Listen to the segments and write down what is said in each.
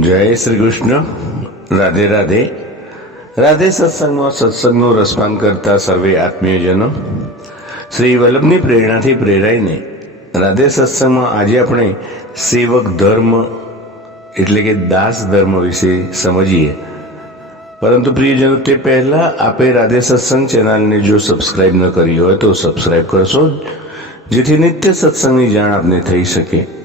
જય શ્રી કૃષ્ણ. રાધે રાધે. રાધે સત્સંગમાં સત્સંગનું રસપાન કરતા સર્વે આત્મીયજનો. શ્રી વલ્લભની પ્રેરણાથી પ્રેરાઈને રાધે સત્સંગમાં આજે આપણે સેવક ધર્મ એટલે કે દાસ ધર્મ વિશે સમજીએ. પરંતુ પ્રિયજનો, તે પહેલાં આપે રાધે સત્સંગ ચેનલને જો સબસ્ક્રાઈબ ન કરી હોય તો સબસ્ક્રાઈબ કરશો, જેથી નિત્ય સત્સંગની જાણ આપને થઈ શકે.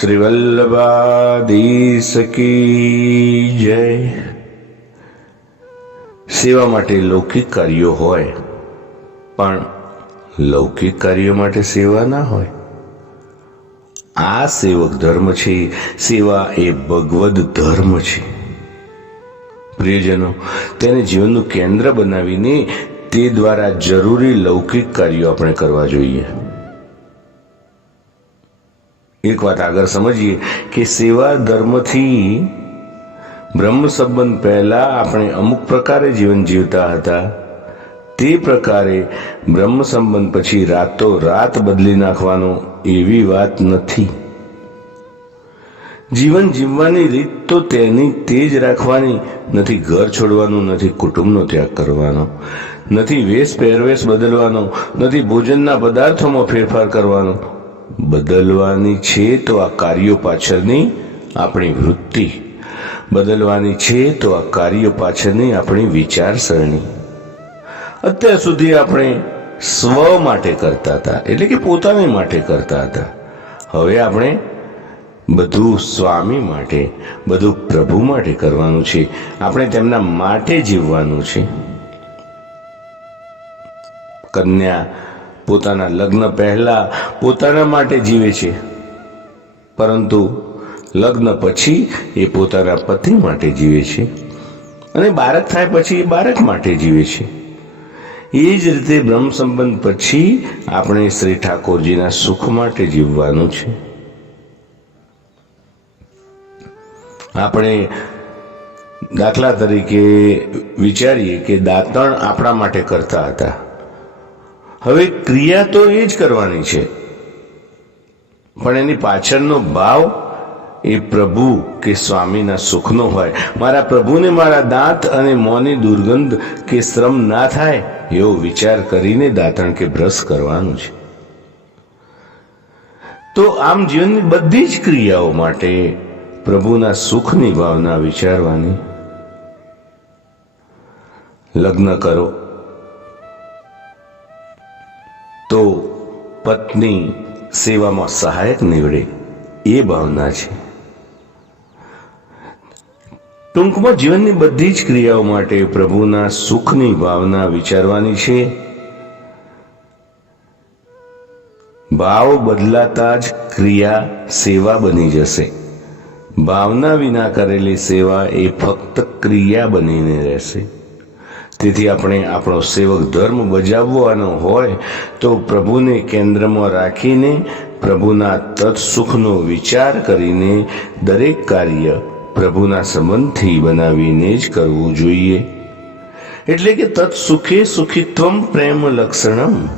શ્રી વલ્લભાધીશ કી જય. સેવા માટે લૌકિક કાર્યો હોય, પણ લૌકિક કાર્યો માટે સેવા ના હોય. આ સેવક ધર્મ છે, સેવા એ ભગવદ ધર્મ છે. પ્રિયજનો, તેને જીવનનું કેન્દ્ર બનાવીને તે દ્વારા જરૂરી લૌકિક કાર્યો આપણે કરવા જોઈએ. એક વાત આગળ સમજીએ કે સેવા ધર્મથી બ્રહ્મ સંબંધ પહેલા આપણે અમુક પ્રકારે જીવન જીવતા હતા. તે પ્રકારે બ્રહ્મ સંબંધ પછી રાતો રાત બદલી નાખવાનો એવી વાત નથી. જીવન જીવવાની રીત તો તેની તે જ રાખવાની, નથી ઘર છોડવાનું, નથી કુટુંબનો ત્યાગ કરવાનો, નથી વેશ પહેરવેશ બદલવાનો, નથી ભોજનના પદાર્થોમાં ફેરફાર કરવાનો. બદલવાની છે તો આ કાર્યો પાછળની આપણી વૃત્તિ. બદલવાની છે તો આ કાર્યો પાછળની આપણી વિચારસરણી. અત્યાર સુધી આપણે સ્વ માટે કરતા હતા, એટલે કે પોતાને માટે કરતા હતા. હવે આપણે બધું સ્વામી માટે, બધું પ્રભુ માટે કરવાનું છે. આપણે તેમના માટે જીવવાનું છે. કન્યા પોતાના લગ્ન પહેલા પોતાના માટે જીવે છે. પરંતુ લગ્ન પછી એ પોતાના પતિ માટે જીવે છે અને બાળક થાય પછી એ બાળક માટે જીવે છે. એ જ રીતે બ્રહ્મ સંબંધ પછી આપણે શ્રી ઠાકોરજીના સુખ માટે જીવવાનું છે. આપણે દાખલા તરીકે વિચારીએ કે દાંતણ આપણા માટે કરતા હતા. હવે ક્રિયા તો એ જ કરવાની છે. પણ એની પાછળનો ભાવ એ પ્રભુ કે સ્વામીના સુખનો હોય. મારા પ્રભુને મારા દાંત અને મોંની દુર્ગંધ કે શ્રમ ના થાય એવો વિચાર કરીને દાંતણ કે બ્રશ કરવાનું છે. તો આમ જીવનની બધી જ ક્રિયાઓ માટે પ્રભુના સુખની ભાવના વિચારવાની. લગ્ન કરો. પત્ની સેવામાં સહાયક નીવડે, એ ભાવના છે. ટૂંકમાં જીવનની બધી જ ક્રિયાઓ માટે પ્રભુના સુખની ભાવના વિચારવાની છે. ભાવ બદલાતા જ ક્રિયા સેવા બની જશે. ભાવના વિના કરેલી સેવા એ ફક્ત ક્રિયા બનીને રહેશે. તેથી આપણે આપણો સેવક ધર્મ બજાવવાનો હોય તો પ્રભુને કેન્દ્રમાં રાખીને પ્રભુના તત્સુખનો વિચાર કરીને દરેક કાર્ય પ્રભુના સંબંધથી બનાવીને જ કરવું જોઈએ. એટલે કે તત્સુખે સુખિત્વમ પ્રેમ લક્ષણમ.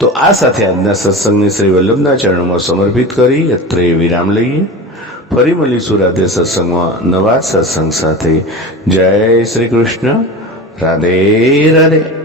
તો આ સાથે આજના સત્સંગને શ્રી વલ્લભના ચરણોમાં સમર્પિત કરી અત્રે વિરામ લઈએ. ફરી મળીશું રાધે સત્સંગમાં નવા સત્સંગ સાથે. જય શ્રી કૃષ્ણ. રાધે રાધે.